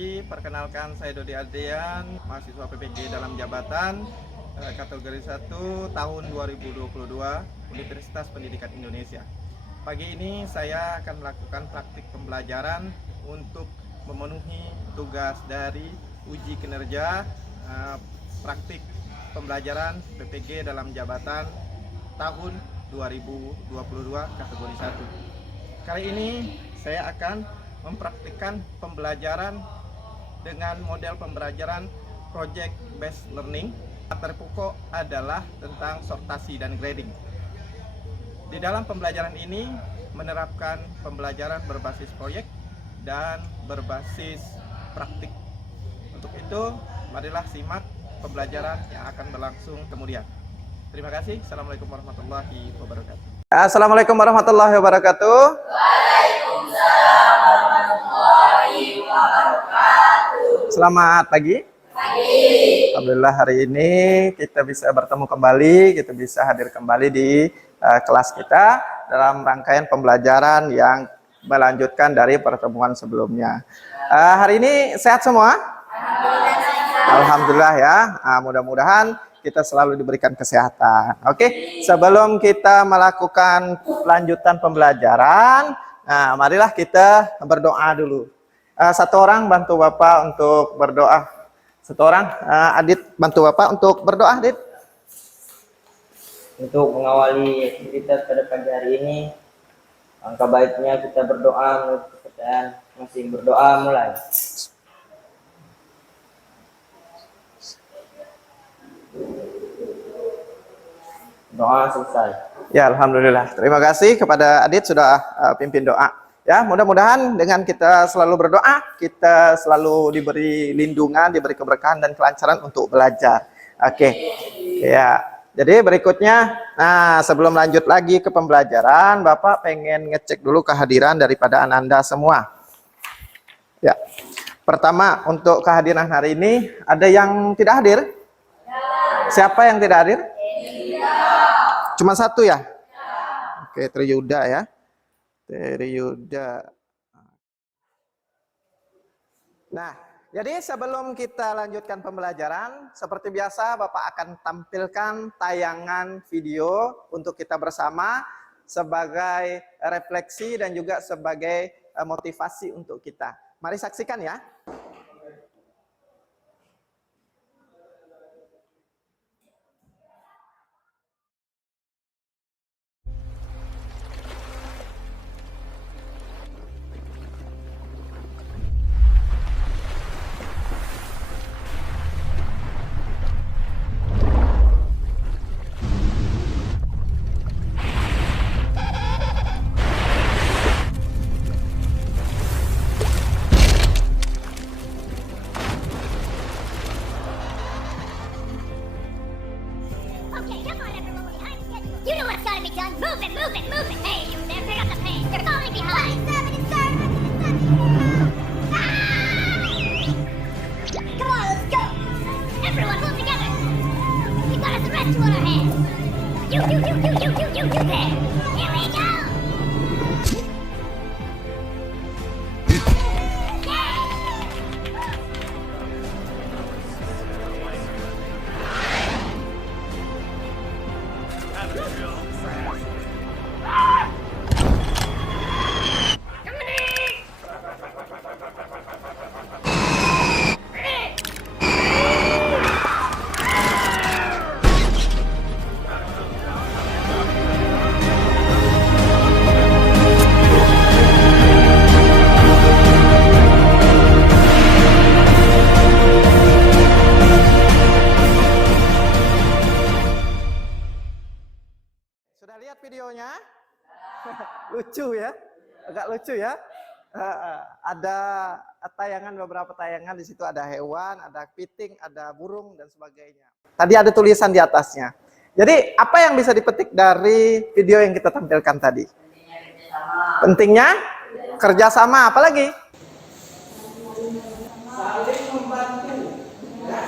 lagi. Perkenalkan, saya Dodi Adrian, mahasiswa PPG dalam jabatan kategori 1 tahun 2022 Universitas Pendidikan Indonesia. Pagi ini saya akan melakukan praktik pembelajaran untuk memenuhi tugas dari uji kinerja praktik pembelajaran PPG dalam jabatan tahun 2022 kategori 1. Kali ini saya akan mempraktikkan pembelajaran dengan model pembelajaran project based learning. Materi pokok adalah tentang sortasi dan grading. Di dalam pembelajaran ini menerapkan pembelajaran berbasis proyek dan berbasis praktik. Untuk itu, marilah simak pembelajaran yang akan berlangsung kemudian. Terima kasih. Assalamualaikum warahmatullahi wabarakatuh. Assalamualaikum warahmatullahi wabarakatuh. Waalaikumsalam warahmatullahi wabarakatuh. Selamat pagi. Alhamdulillah hari ini kita bisa bertemu kembali, kita bisa hadir kembali di kelas kita dalam rangkaian pembelajaran yang melanjutkan dari pertemuan sebelumnya. Hari ini sehat semua? Alhamdulillah ya. Mudah-mudahan kita selalu diberikan kesehatan. Oke, sebelum kita melakukan lanjutan pembelajaran, marilah kita berdoa dulu. Satu orang bantu Bapak untuk berdoa. Satu orang, Adit bantu Bapak untuk berdoa, Adit. Untuk mengawali aktivitas pada pagi hari ini, angka baiknya kita berdoa menurut kepercayaan masing. Berdoa mulai. Doa selesai. Ya, alhamdulillah. Terima kasih kepada Adit sudah pimpin doa. Ya, mudah-mudahan dengan kita selalu berdoa, kita selalu diberi lindungan, diberi keberkahan dan kelancaran untuk belajar. Oke. Ya. Jadi berikutnya, sebelum lanjut lagi ke pembelajaran, Bapak pengen ngecek dulu kehadiran daripada Anda semua. Ya. Pertama, untuk kehadiran hari ini, ada yang tidak hadir? Siapa yang tidak hadir? Cuma satu ya? Oke, Triyuda ya. Triyuda. Nah, jadi sebelum kita lanjutkan pembelajaran, seperti biasa Bapak akan tampilkan tayangan video untuk kita bersama sebagai refleksi dan juga sebagai motivasi untuk kita. Mari saksikan ya. Okay, come on everyone, we're behind schedule. You know what's gotta be done. Move it, move it, move it. Hey, you there, pick up the pace. You're falling behind. Come on, let's go. Everyone, pull together. We've got a threat to on our hands. You there. Here we go. Sudah lihat videonya? Lucu ya, agak lucu ya. Ada tayangan, beberapa tayangan di situ, ada hewan, ada kepiting, ada burung dan sebagainya. Tadi ada tulisan di atasnya. Jadi apa yang bisa dipetik dari video yang kita tampilkan tadi? Pentingnya kerjasama, apalagi? Saling membantu. Ya.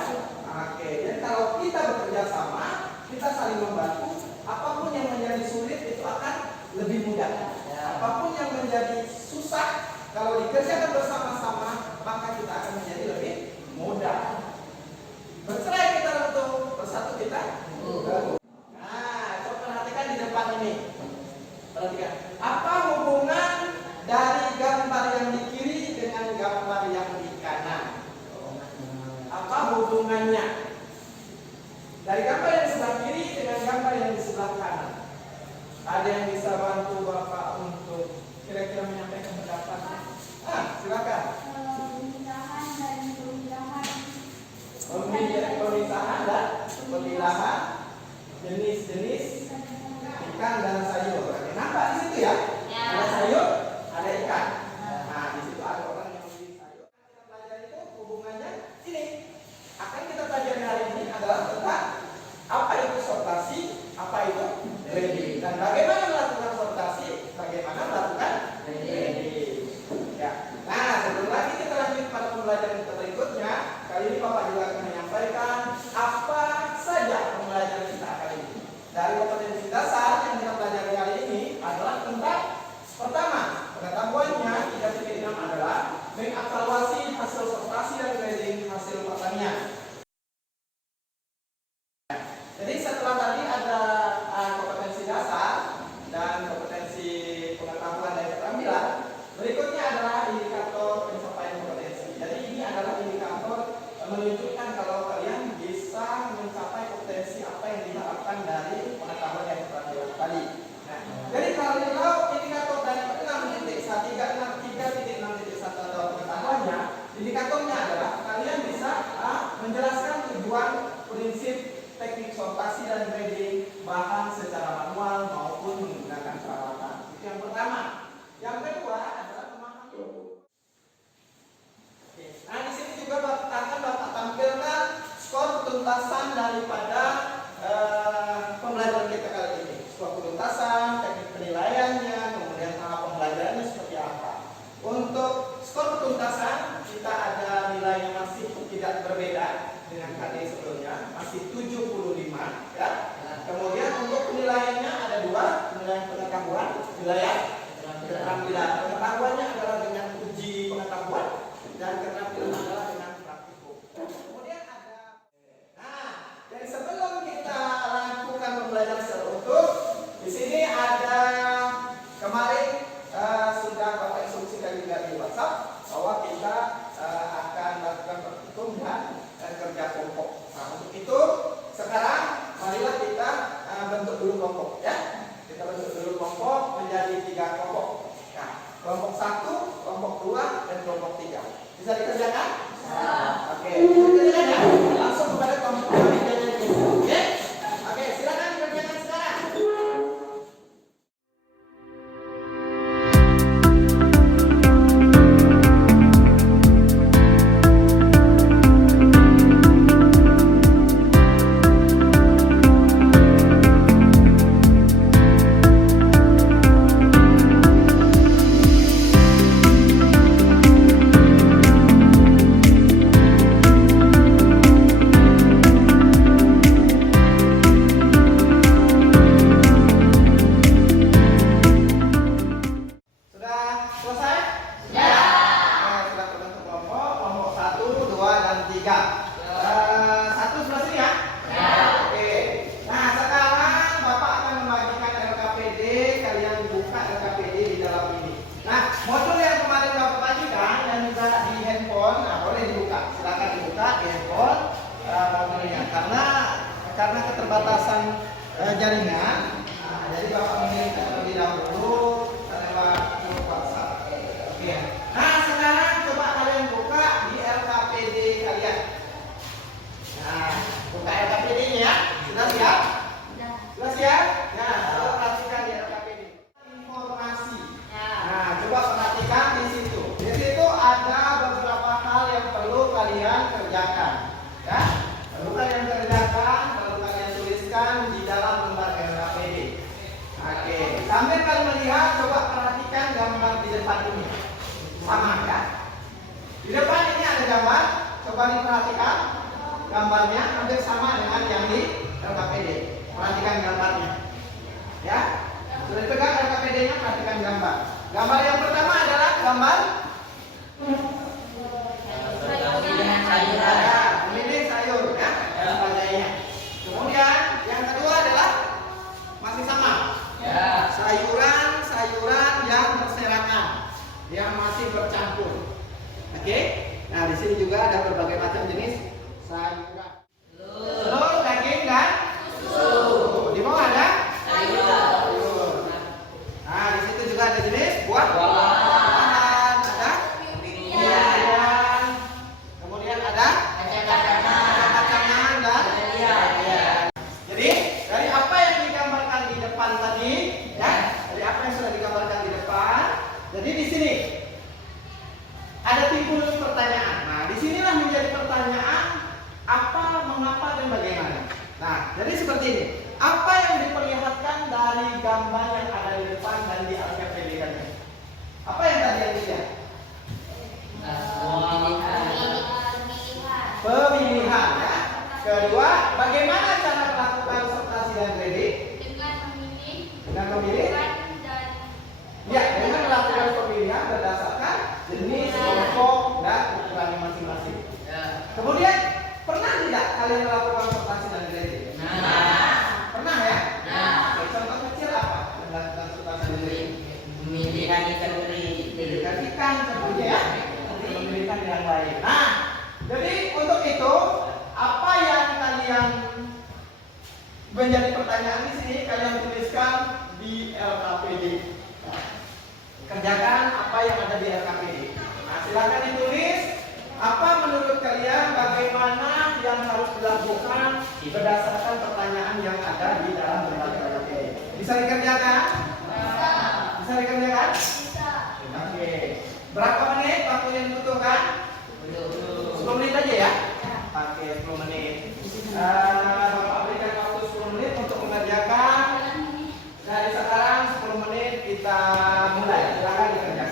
Oke, jadi kalau kita bekerja sama, kita saling membantu. Apapun yang menjadi sulit itu akan lebih mudah. Apapun yang menjadi susah, kalau dikerjakan bersama-sama maka kita akan menjadi lebih mudah. Bercerai kita untuk bersatu kita. Nah, coba perhatikan di depan ini. Perhatikan. Apa hubungan dari gambar yang di kiri dengan gambar yang di kanan? Apa hubungannya? Dari gambar yang di sebelah kiri dengan gambar yang di sebelah kanan. Ada yang bisa bantu Bapak untuk kira-kira menyampaikan pendapatnya? Silakan. Pemisahan dan pemilahan. Pemisahan dan pemilahan jenis-jenis ikan dan sayur. Nampak di situ ya? Ada sayur, ada ikan. Nah, di situ ada orang yang membeli sayur. Kita pelajari itu hubungannya ini. Akan kita pelajari hari ini adalah tentang apa itu sortasi, apa itu grading, dan bagaimana melakukan sortasi, bagaimana melakukan grading. Ya. Nah, sebelum lagi kita lanjut pada pembelajaran kita berikutnya, kali ini Bapak juga akan menyampaikan apa saja pembelajaran kita kali ini. Dari kompetensi dasar yang kita pelajari hari ini adalah tentang pertama, pengetahuannya 3.6 adalah mengevaluasi hasil sortasi dan grading hasil pertanian. Jadi setelah tadi ada kompetensi dasar dan kompetensi pengetahuan dan keterampilan, berikutnya adalah indikator pencapaian kompetensi. Jadi ini adalah indikator menunjukkan kalau kalian bisa mencapai kompetensi apa yang diharapkan dari pengetahuan dan keterampilan tadi. Nah, jadi kalau indikator dari 3.6.1 atau pengetahuannya, indikatornya adalah kalian bisa menjelaskan tujuan, prinsip, teknik sortasi dan grading bahan secara manual maupun menggunakan peralatan. Itu yang pertama. Yang kedua adalah memahami. Nah, di sini juga akan Bapak tampilkan skor tuntasan daripada pembelajaran kita kali ini. Skor tuntasan, teknik penilaiannya, kemudian tahap pembelajarannya seperti apa. Untuk skor tuntasan kita ada nilainya masih tidak berbeda dengan KD sebelumnya, masih 75 ya. Kemudian untuk penilaiannya ada dua, penilaian pengetahuan, penilaian keterampilan. Pengetahuannya adalah dengan uji pengetahuan dan keterampilan adalah dengan praktikum. Kemudian ada dan sebelum kita lakukan pembelajaran secara utuh, di sini ada kemarin sudah Bapak instruksikan juga di WhatsApp bahwa kita akan melakukan praktikum dan kerja kelompok. Nah, untuk itu sekarang marilah kita bentuk dulu kelompok ya. Kita bentuk dulu kelompok menjadi 3 kelompok. Nah, kelompok 1, kelompok 2, dan kelompok 3. Bisa dikerjakan? Oke, dikerjakan ya. Langsung kepada kelompok 2 dikerjakan. Oke? Oke, silakan dikerjakan sekarang. Karena keterbatasan jaringan, jadi Bapak mengirimkan terlebih dahulu lewat grup WhatsApp. Oke. Nah, sekarang coba kalian buka di LKPD kalian. Nah, buka LKPD-nya ya. Sudah siap? Sudah siap? Nah, coba perhatikan di LKPD. Informasi. Nah, coba perhatikan di situ. Di situ ada beberapa hal yang perlu kalian kerjakan. Ya, perlu kalian kerjakan. Di dalam lembar LKPD. Oke, sambil kalian melihat, coba perhatikan gambar di depan ini. Sama ya? Di depan ini ada gambar, coba diperhatikan gambarnya hampir sama dengan yang di LKPD. Perhatikan gambarnya. Ya, sudah dipegang LKPD-nya, perhatikan gambar. Gambar yang pertama adalah gambar seperti ini. Apa yang diperlihatkan dari gambar yang ada di depan dan di LKPD tadi? Apa yang tadi yang dilihat? Pemilihan ya. Kedua, bagaimana cara melakukan sortasi dan grading? Dengan memilih. Ya, dengan melakukan pemilihan berdasarkan jenis, kelompok, dan ukurannya masing-masing. Kemudian, pernah tidak kalian melakukan sortasi dan grading? Pernah ya? Oke, contoh kecil apa melakukan sortasi dan grading? Memilihkan kategori. Memilihkan ikan tentunya ya. Nanti memilihkan yang lain. Nah, jadi untuk itu apa yang kalian menjadi pertanyaan di sini kalian tuliskan di LKPD. Kerjakan apa yang ada di LKPD. Nah, silakan ditulis apa menurut kalian bagaimana yang harus dilakukan berdasarkan pertanyaan yang ada di dalam berbagai LKPD. Bisa dikerjakan? Bisa dikerjakan? Oke. Berapa menit waktu yang dibutuhkan? 10 menit aja ya? Oke, 10 menit. Bapak berikan waktu 10 menit untuk mengerjakan. Dari sekarang 10 menit kita mulai. Silakan dikerjakan.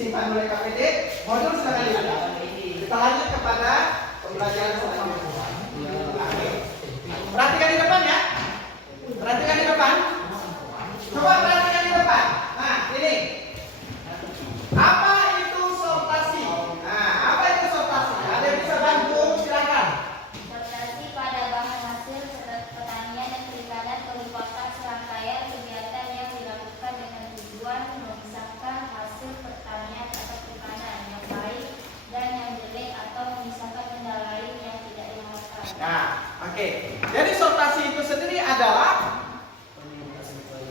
Simpan oleh KPD, modul silakan dilihat. Kita lanjut kepada pembelajaran selanjutnya. Perhatikan di depan ya. Perhatikan di depan. Coba perhatikan di depan. Nah, ini. Apa itu sortasi? Nah, apa itu sortasi? Ada yang bisa bantu? Silakan. Sortasi pada bahan hasil pertanian dan perikanan merupakan serangkaian kegiatan yang dilakukan dengan tujuan memisahkan hasil pertanian atau perikanan yang baik dan yang jelek atau memisahkan benda lain yang tidak diharapkan. Nah, oke. Jadi sortasi itu sendiri adalah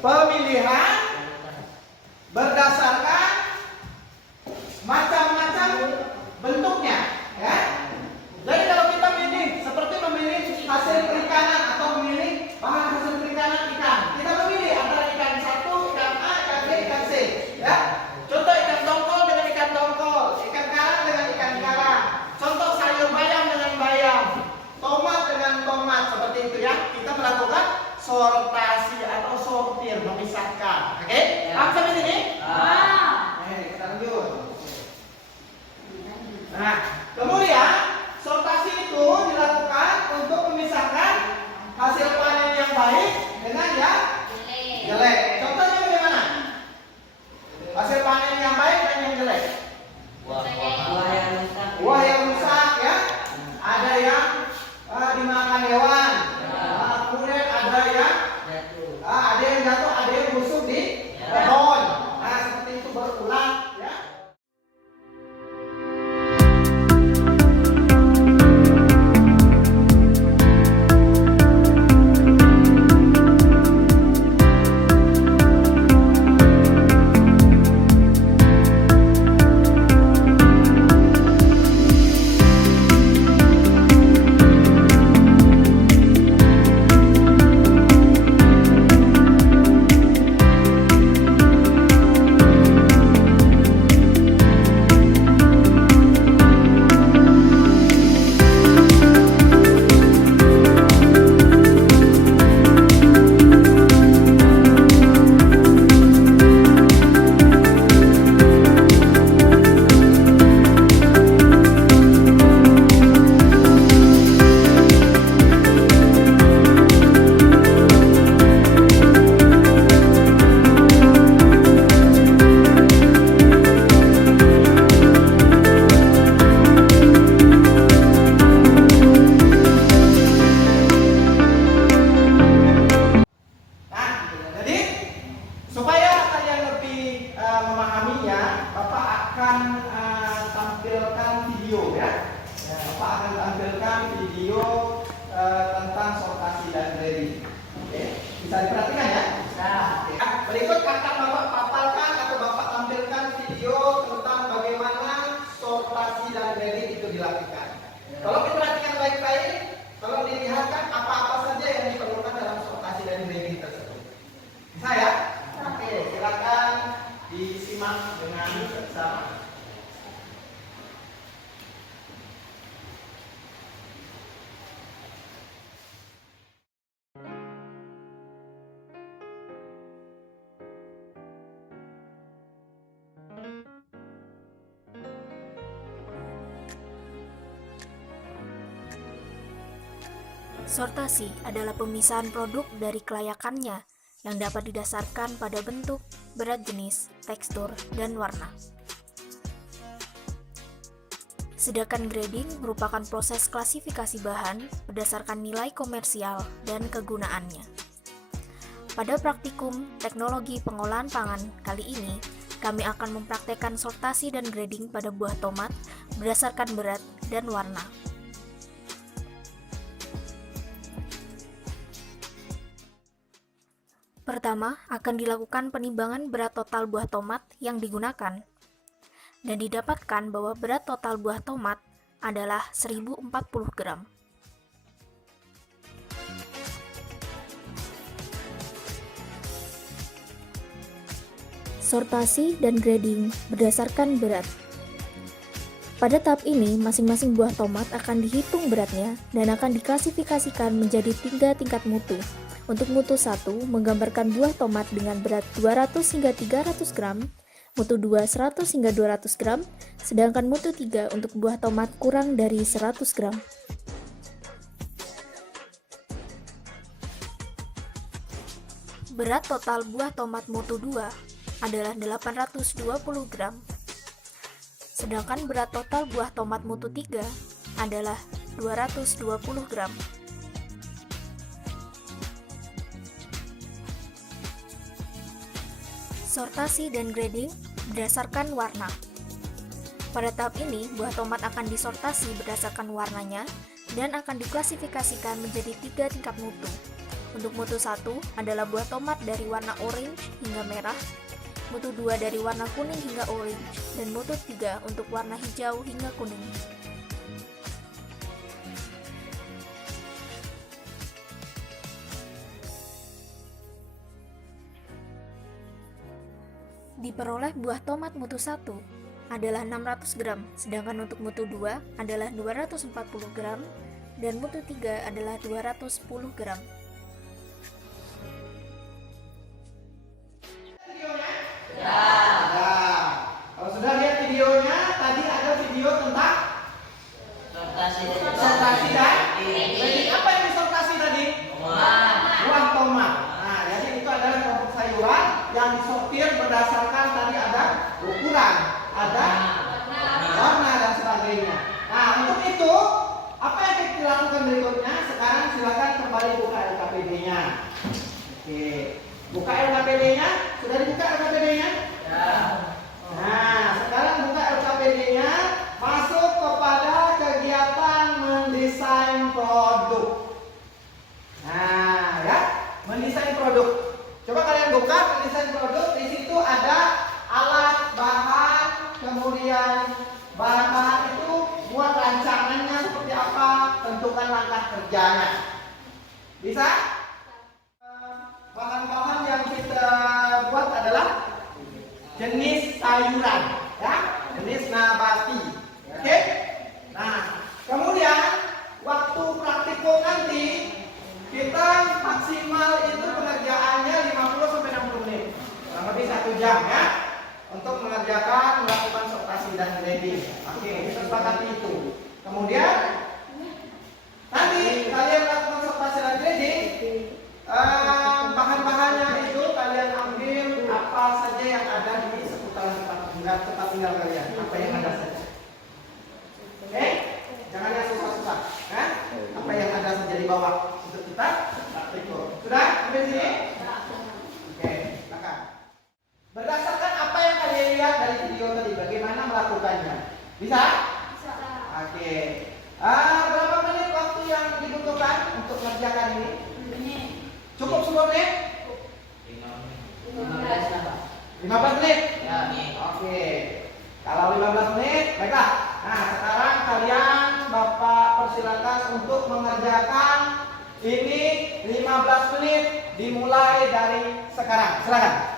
pemilihan berdasarkan macam-macam bentuknya, ya. Jadi kalau kita milih seperti memilih hasil perikanan atau memilih bahan hasil perikanan ikan, kita memilih antara ikan satu, ikan A, ikan B, ikan C, ya. Contoh ikan tongkol dengan ikan tongkol, ikan karang dengan ikan karang. Contoh sayur bayam dengan bayam, tomat dengan tomat, seperti itu ya. Kita melakukan sortasi atau sortir, memisahkan. Oke? Paham sampai sini? Kita lanjut. Nah, kemudian sortasi itu dilakukan untuk memisahkan hasil panen yang baik dengan yang jelek. Contohnya bagaimana? Hasil panen yang baik dan yang jelek. Buah yang rusak ya. Ada yang dimakan hewan. Kemudian ada yang jatuh, ada yang busuk di pohon. Nah, seperti itu berulang ya. Bisa diperhatikan ya? Oke. Berikut akan Bapak paparkan atau Bapak tampilkan video tentang bagaimana sortasi dan grading itu dilakukan. Kalau diperhatikan baik-baik, tolong dilihatkan apa-apa saja yang diperlukan dalam sortasi dan grading tersebut. Bisa ya? Oke, silakan disimak dengan seksama. Sortasi adalah pemisahan produk dari kelayakannya yang dapat didasarkan pada bentuk, berat jenis, tekstur, dan warna. Sedangkan grading merupakan proses klasifikasi bahan berdasarkan nilai komersial dan kegunaannya. Pada praktikum teknologi pengolahan pangan kali ini, kami akan mempraktekkan sortasi dan grading pada buah tomat berdasarkan berat dan warna. Pertama, akan dilakukan penimbangan berat total buah tomat yang digunakan, dan didapatkan bahwa berat total buah tomat adalah 1040 gram. Sortasi dan grading berdasarkan berat. Pada tahap ini, masing-masing buah tomat akan dihitung beratnya dan akan diklasifikasikan menjadi 3 tingkat mutu. Untuk mutu 1 menggambarkan buah tomat dengan berat 200 hingga 300 gram, mutu 2 100 hingga 200 gram, sedangkan mutu 3 untuk buah tomat kurang dari 100 gram. Berat total buah tomat mutu 2 adalah 820 gram, sedangkan berat total buah tomat mutu 3 adalah 220 gram. Sortasi dan grading berdasarkan warna. Pada tahap ini, buah tomat akan disortasi berdasarkan warnanya dan akan diklasifikasikan menjadi 3 tingkat mutu. Untuk mutu 1 adalah buah tomat dari warna orange hingga merah, mutu 2 dari warna kuning hingga orange, dan mutu 3 untuk warna hijau hingga kuning. Diperoleh buah tomat mutu 1 adalah 600 gram, sedangkan untuk mutu 2 adalah 240 gram, dan mutu 3 adalah 210 gram. Nah, kalau sudah lihat videonya, tadi ada video tentang sortasi dan grading. Apa yang disortasi tadi? Buah tomat. Nah, jadi itu adalah kelompok sayuran yang disortir berdasarkan tadi ada ukuran, ada warna dan sebagainya. Nah, untuk itu apa yang kita lakukan berikutnya? Sekarang silakan kembali buka LKPD-nya. Oke, buka LKPD-nya. Sudah dibuka LKPD-nya? Ya. Nah, sekarang buka LKPD-nya, masuk kepada kegiatan mendesain produk. Nah, ya, mendesain produk. Coba kalian buka mendesain produk. Di situ ada alat, bahan, kemudian bahan-bahan itu buat rancangannya seperti apa, tentukan langkah kerjanya. Bisa? Bahan-bahan yang kita buat adalah jenis sayuran, ya, jenis nabati. Oke? Nah, kemudian waktu praktikum nanti kita maksimal itu pengerjaannya 50 sampai 60 menit. Kurang lebih 1 jam ya untuk melakukan sortasi dan grading. Oke, kita sepakati itu. Kemudian nanti kalian lakukan sortasi dan grading, bahan-bahannya itu kalian ambil apa saja yang ada di seputaran tempat tinggal kalian, apa yang ada saja. Oke? Jangan yang susah-susah, ya? Apa yang ada saja di bawah untuk kita praktikum. Sudah sampai sini? Oke, silakan. Berdasarkan apa yang kalian lihat dari video tadi, bagaimana melakukannya? Bisa? Bisa. Oke. Berapa menit waktu yang dibutuhkan untuk mengerjakan ini? 10 Cukup 10 menit? 15 menit? Oke. Kalau 15 menit, baiklah. Nah, sekarang kalian Bapak persilakan untuk mengerjakan ini 15 menit dimulai dari sekarang. Silakan.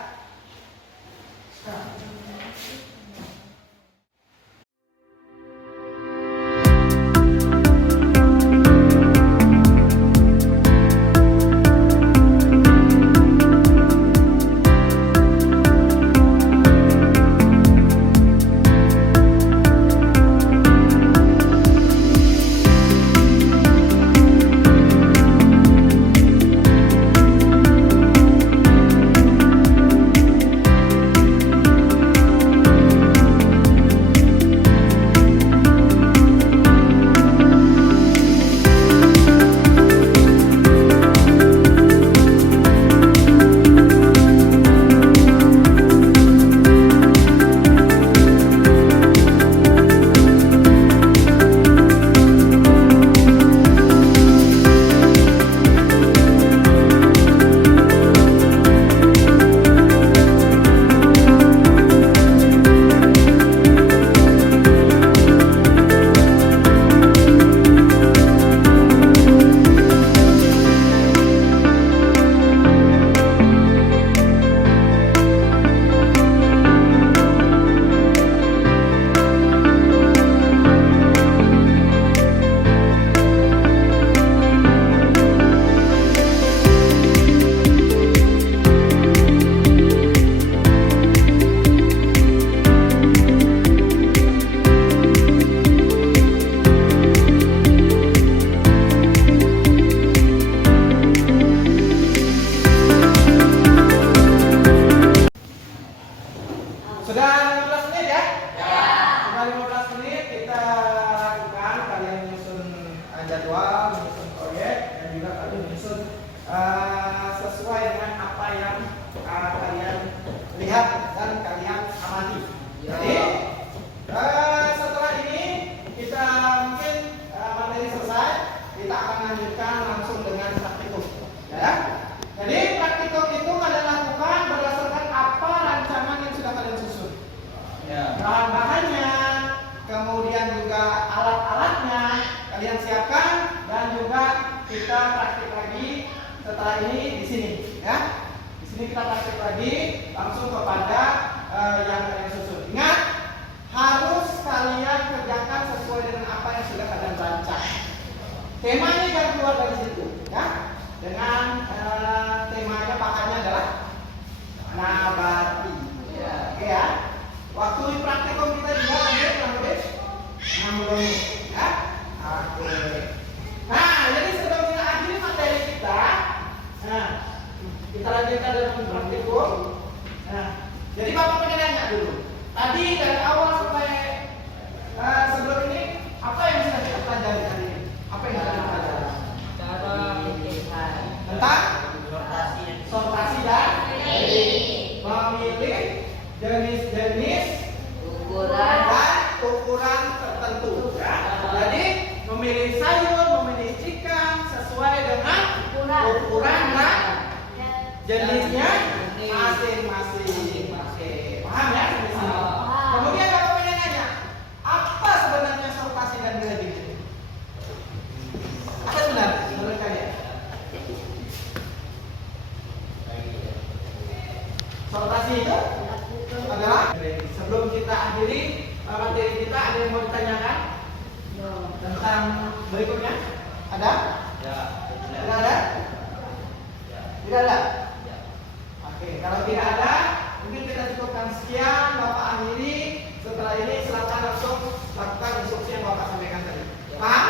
Sudah 15 menit ya? Sudah 15 menit kita lakukan. Kalian menyusun jadwal, menyusun proyek, dan juga kalian menyusun sesuai dengan apa yang kalian lihat dan kalian amati. Jadi setelah ini kita mungkin materi selesai, kita akan lanjutkan langsung dengan praktikum. Ya. Jadi praktikum itu kalian lakukan berdasarkan apa rancangan yang sudah kalian susun. Bahan-bahannya, kemudian juga alat-alatnya kalian siapkan, dan juga kita praktik lagi setelah ini di sini, ya. Di sini kita praktik lagi langsung kepada yang kalian susun. Ingat, harus kalian kerjakan sesuai dengan apa yang sudah kalian rancang. Temanya jangan keluar dari situ, ya. Dengan temanya pakannya adalah nabati. Oke ya. Waktu di praktikum kita juga ambil kurang lebih 60 menit, ya. Oke. Nah, jadi sebelum kita akhiri materi kita, kita lanjutkan dengan praktikum. Nah, jadi Bapak pengen nanya dulu. Tadi dari awal sampai sebelum ini, apa yang sudah kita pelajari hari ini? Apa yang sudah kita pelajari? Tentang sortasi dan memilih jenis-jenis ukuran tertentu, ya. Jadi memilih sayur, memilih ikan sesuai dengan ukuran dan jenisnya masing-masing. Paham ya? Kemudian kalau pengen nanya, apa sebenarnya sortasi dan grading? Apa sebenarnya menurut kalian? Sortasi itu adalah, sebelum kita akhiri materi kita, ada yang mau ditanyakan tentang berikutnya? Ada? Tidak ada? Tidak ada? Oke, kalau tidak ada, mungkin kita cukupkan sekian. Bapak akhiri. Setelah ini silakan langsung lakukan instruksi yang Bapak sampaikan tadi. Paham?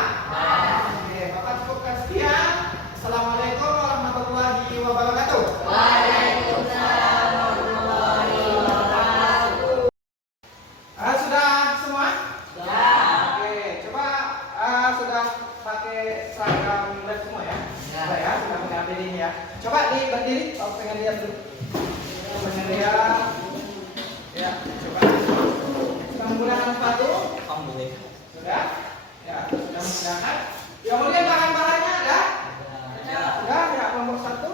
Oke, Bapak cukupkan sekian. Assalamualaikum warahmatullahi wabarakatuh. Sudah semua? Sudah. Oke, coba sudah pakai seragam lab semua ya? Sudah ya, sudah pakai APD ini ya. Coba berdiri, kalau pengen lihat dulu. Pengen lihat. Ya, coba. Sudah menggunakan sepatu? Sudah? Ya, sudah menggunakan. Kemudian bahan-bahannya ada? Sudah, ya, nomor 1.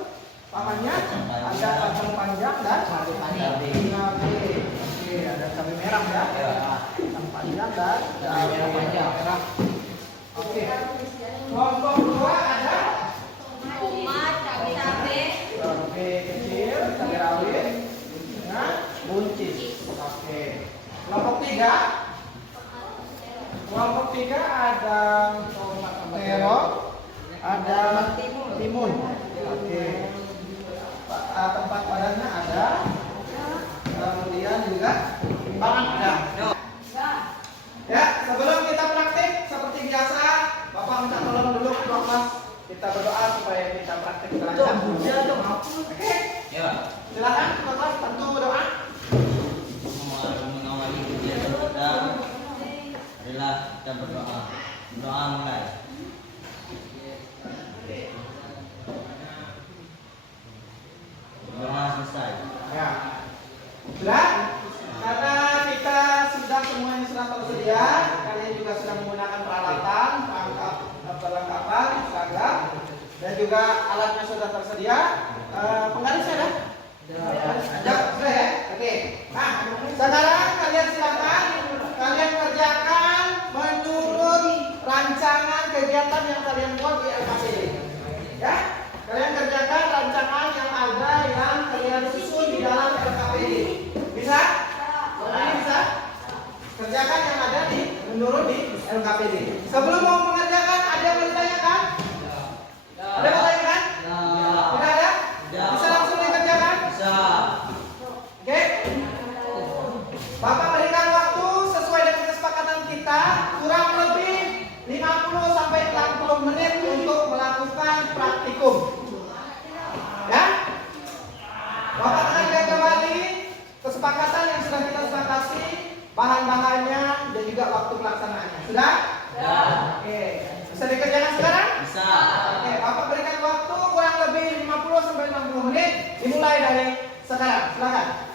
dan cabai. Oke, ada cabai merah ya. Yang panjang dan cabai merah. Oke. Kelompok kedua ada tomat, cabai, cabai kecil, cabai rawit, dengan buncis. Oke. Kelompok tiga ada terong, ada timun. Oke. Tempat padanya ada. Kemudian juga timbangan ada. Ya, sebelum kita praktik seperti biasa, Bapak minta tolong dulu kelas kita berdoa supaya kita praktik lancar. Oke. Ya. Silakan kelas bantu berdoa. Mengawali kegiatan kita, marilah kita berdoa. Doa mulai. Doa selesai. Ya. Sudah? Karena kita sudah semuanya sudah tersedia, kalian juga sudah menggunakan peralatan, perlengkapan, seragam, dan juga alatnya sudah tersedia. Penggarisnya ada? Ada. Sudah ya? Oke. Nah, sekarang kalian silakan kalian kerjakan menurut rancangan kegiatan yang kalian buat di LKPD. Ya? Kalian kerjakan rancangan yang ada yang kalian susun di dalam LKPD. Bisa? Bisa? Kerjakan yang ada menurut di LKPD. Sebelum mau mengerjakan, ada yang bertanyakan? Ada yang bertanyakan? Tidak ada? Bisa langsung dikerjakan? Bisa. Oke? Bapak berikan waktu sesuai dengan kesepakatan kita kurang lebih 50 sampai 60 menit untuk melakukan praktikum. Ya? Bapak tekankan kembali kesepakatan yang sudah kita sepakati, bahan-bahannya dan juga waktu pelaksanaannya. Sudah? Ya. Oke. Bisa dikerjakan sekarang? Bisa. Oke, Bapak berikan waktu kurang lebih 50 sampai 60 menit dimulai dari sekarang. Silakan.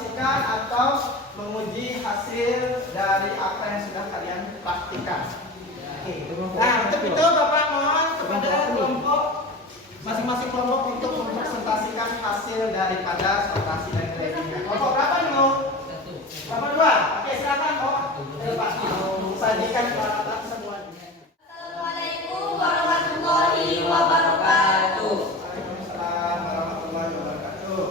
presentasikan atau menguji hasil dari apa yang sudah kalian praktikkan. Oke. Nah, untuk itu Bapak mohon kepada kelompok masing-masing kelompok untuk mempresentasikan hasil daripada sortasi dan gradingnya. Kelompok berapa nih? Kelompok 2. Oke, silakan Bapak. Pak mau sajikan peralatan semuanya. Assalamualaikum warahmatullahi wabarakatuh. Waalaikumsalam warahmatullahi wabarakatuh.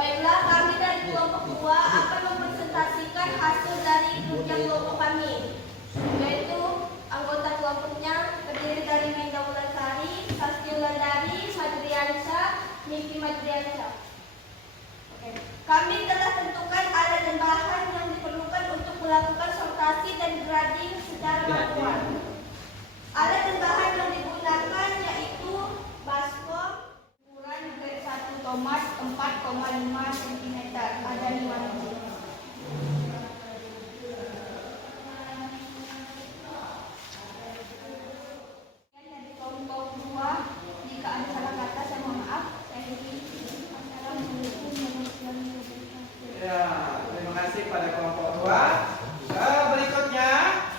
Baiklah, kami dari kelompok 2 akan mempresentasikan hasil dari kerja kelompok kami, yaitu anggota kelompoknya terdiri dari Menda Wulandari, Sasti Wulandari, Madriansyah, Mimpi Madriansyah. Kami telah tentukan alat dan bahan yang diperlukan untuk melakukan sortasi dan grading secara manual. Alat dan bahan yang digunakan yaitu baskom ukuran grade 1 tomat 4,5 cm, ada 5 biji. Dari kelompok 2, jika ada salah kata saya mohon maaf. Saya Assalamualaikum warahmatullahi wabarakatuh. Ya, terima kasih pada kelompok 2. Berikutnya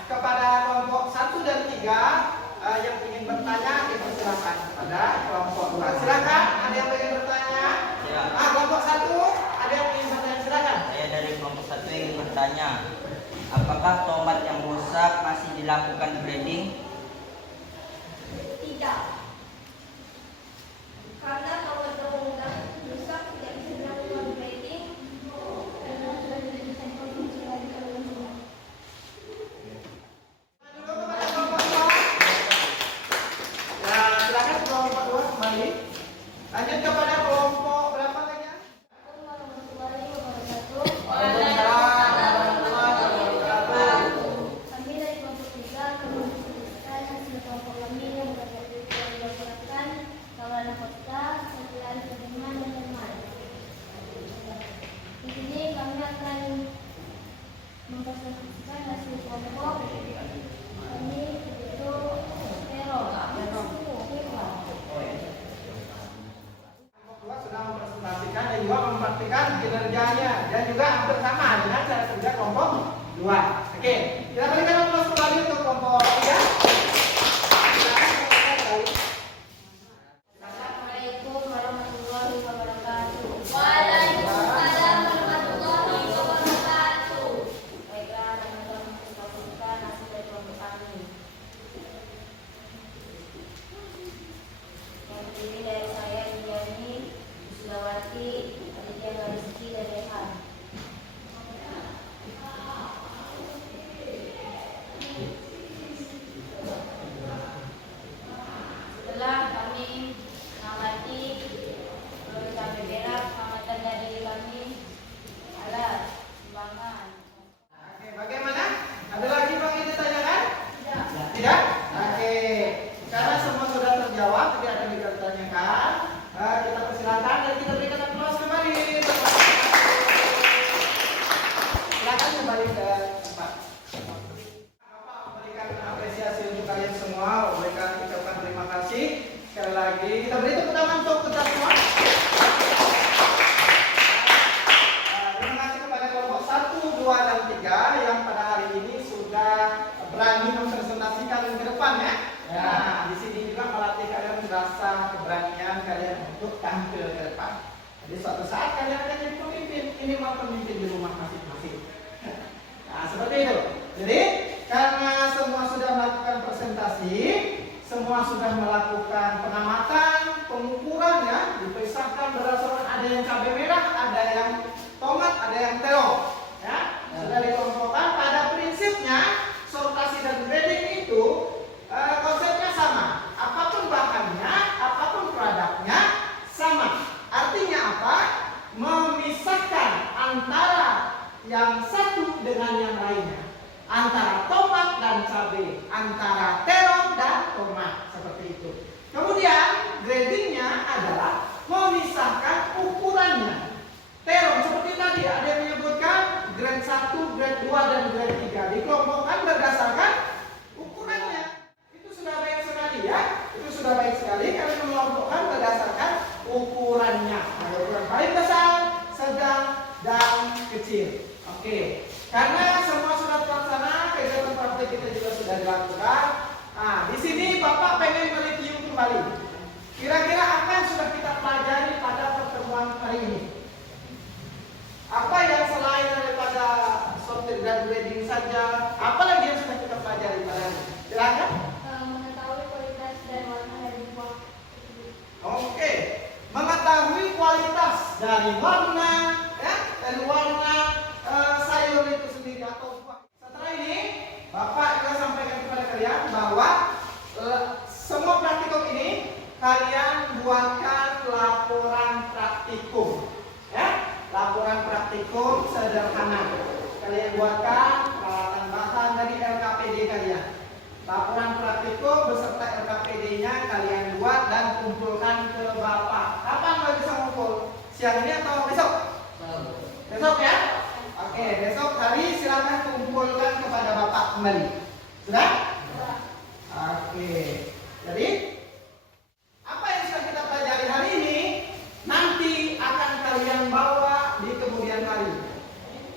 kepada kelompok 1 dan 3 yang ingin bertanya dipersilakan kepada kelompok 2. Silakan, ada yang ingin bertanya? Ya. Kelompok 1 ada yang ingin bertanya, silakan. Saya dari kelompok 1 ingin bertanya, apakah tomat yang rusak masih dilakukan grading? Tidak. Karena kalau sudah rusak tidak bisa dilakukan grading karena sudah tidak bisa dikonsumsi lagi oleh konsumen. Dulu kepada kelompok 2. Ya, silakan kelompok 2 kembali. Lanjut kepada kelompok berapa lagi? Assalamualaikum warahmatullahi wabarakatuh. Waalaikumsalam warahmatullahi wabarakatuh. Kami dari kelompok 3 akan mempresentasikan hasil kelompok kami yang berdasarkan kawalan kota, setiap Sudirman dan Herman. Di sini kami akan mempresentasikan hasil kelompok kami yaitu teror. Kelompok 2 sudah mempresentasikan dan juga mempraktikkan kinerjanya dan juga hampir sama dengan cara kerja kelompok 2. Oke, kita berikan aplaus kembali untuk kelompok 3. Assalamualaikum warahmatullahi wabarakatuh. Waalaikumsalam warahmatullahi wabarakatuh. Baiklah, kami akan mempresentasikan hasil dari kelompok kami. Yang terdiri dari saya, Diani, Sudawati, Aditya Rizky, dan Rehan. Setelah kami mengamati cabai merah, pengamatan dari kami alat sumbangan. Oke, bagaimana? Ada lagi Bang yang ditanyakan? Tidak. Tidak? Oke, karena semua sudah terjawab, tidak ada yang ditanyakan. Kita persilakan dan kita berikan aplaus kembali. Silakan kembali ke tempat. Bapak memberikan apresiasi untuk kalian semua, memberikan ucapan terima kasih. Sekali lagi kita beri tepuk tangan untuk kita semua. Terima kasih kepada kelompok 1, 2, dan 3 yang pada hari ini sudah berani mempresentasikan ke depan ya. Nah, di sini juga melatih kalian rasa keberanian kalian untuk tampil ke depan. Jadi suatu saat kalian akan jadi pemimpin, ini mau pemimpin di rumah masing-masing. Nah, seperti itu. Jadi karena semua sudah melakukan presentasi, semua sudah melakukan pengamatan, pengukuran ya, dipisahkan berdasarkan ada yang cabai merah, ada yang tomat, ada yang terong. Ya, sudah dikelompokkan. Pada prinsipnya sortasi dan grading itu konsepnya sama. Apapun bahannya, apapun produknya sama. Artinya apa? Memisahkan antara yang satu dengan yang lainnya, antara tomat dan cabai, antara terong dan tomat, seperti itu. Kemudian gradingnya adalah memisahkan ukurannya. Terong seperti tadi ada yang menyebutkan grade 1, grade 2, dan grade 3 dikelompokkan berdasarkan ukurannya. Itu sudah baik sekali ya. Itu sudah baik sekali karena mengelompokkan berdasarkan ukurannya. Ada ukuran paling besar, sedang, dan kecil. Oke. Karena semua sudah terlaksana, kegiatan praktek kita juga sudah dilakukan. Nah, di sini Bapak pengen mereview kembali. Kira-kira apa yang sudah kita pelajari pada pertemuan hari ini? Apa yang selain daripada sorted dan grading saja, apa lagi yang sudah kita pelajari pada hari ini? Silakan. Mengetahui kualitas dan warna dari buah. Oke, mengetahui kualitas dari warna, ya, dari warna sayur itu sendiri atau buah. Setelah ini, Bapak juga sampaikan kepada kalian bahwa semua praktikum ini kalian buatkan laporan praktikum, ya, laporan praktikum sederhana. Kalian buatkan peralatan bahan dari LKPD kalian. Laporan praktikum beserta LKPD-nya kalian buat dan kumpulkan ke Bapak. Kapan Bapak bisa ngumpul? Siang ini atau besok? Besok ya? Oke, besok hari silakan kumpulkan kepada Bapak kembali. Sudah? Oke. Jadi apa yang sudah kita pelajari hari ini nanti akan kalian bawa di kemudian hari.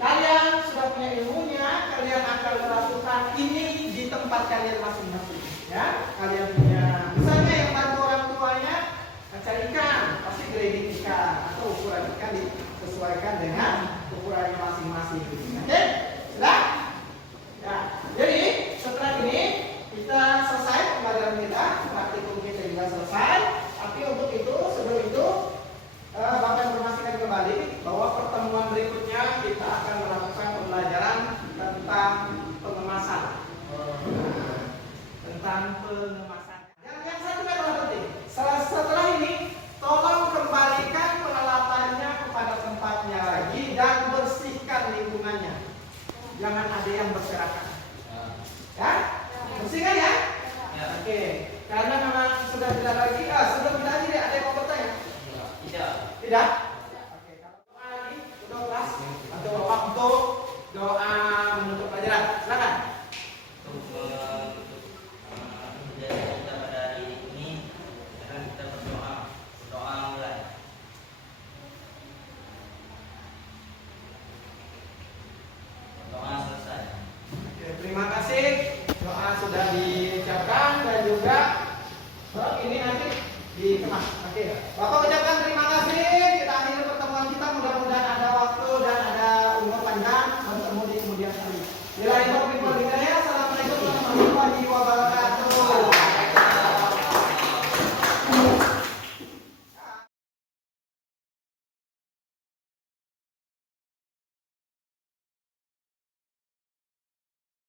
Kalian sudah punya ilmunya, kalian akan melakukan ini di tempat kalian masing-masing. Ya, kalian punya, misalnya yang bantu orang tuanya cari ikan, pasti grading ikan atau ukuran ikan disesuaikan dengan ukurannya masing-masing. Oke, sudah? Ya, jadi setelah ini kita selesai pembelajaran kita, praktikum kita juga selesai. Tapi untuk itu, sebelum itu, Bapak informasikan kembali bahwa pertemuan berikutnya kita akan melakukan pembelajaran tentang pengemasan. Tentang pengemasan. Yang satu adalah penting. Setelah ini, tolong kembalikan peralatannya kepada tempatnya lagi dan bersihkan lingkungannya. Jangan ada yang berserakan. Ya? Bersihkan ya? Oke. Karena memang sudah tidak lagi. Sebelum kita akhiri, ada yang mau bertanya? Tidak. Tidak? Oke. Kalau doa lagi, untuk kelas atau waktu doa